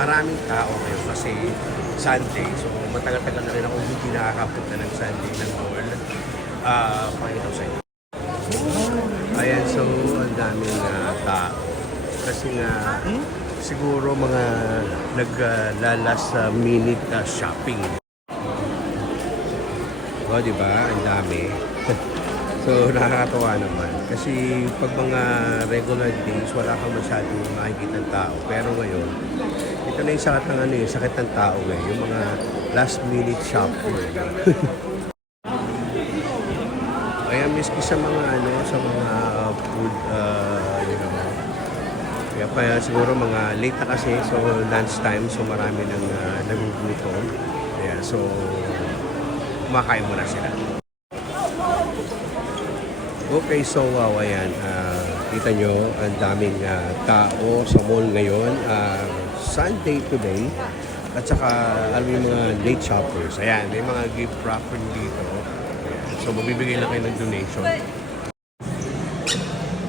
maraming tao ngayon kasi Sunday. So matagal-tagal na rin ako hindi nakakapunta ng Sunday ng mall. Pakita ko sa inyo. Ayan, so ang daming tao. Kasi nga, siguro mga naglalas minute shopping. O, di ba? Ang dami. So, nakakatawa naman. Kasi pag mga regular days, wala kang masyadong makikita ng tao. Pero ngayon, ito na yung sakit ng yung sakit ng tao ngayon. Yung mga last minute shopping. Kaya miski sa mga sa mga food, kaya pa siguro mga late na kasi, so lunch time, so marami nang nagugutom. Kaya so kumakain muna sila. Okay, so ayan, kita nyo, ang daming tao sa mall ngayon. Sunday today. At saka, alam mo yung mga late shoppers. Ayan, may mga gift wrapper dito. So, mabibigay lang kayo ng donation.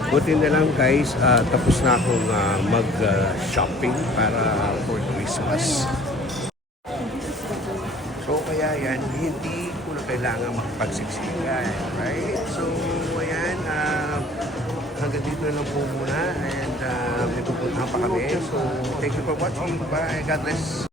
Buti na lang guys, tapos na akong mag-shopping para for Christmas. So, kaya yan, hindi ko na kailangan makapagsiksikan. Right? So, ayan, hanggang dito na lang po muna. And may pupuntahan pa kami. So, thank you for watching. Bye. God bless.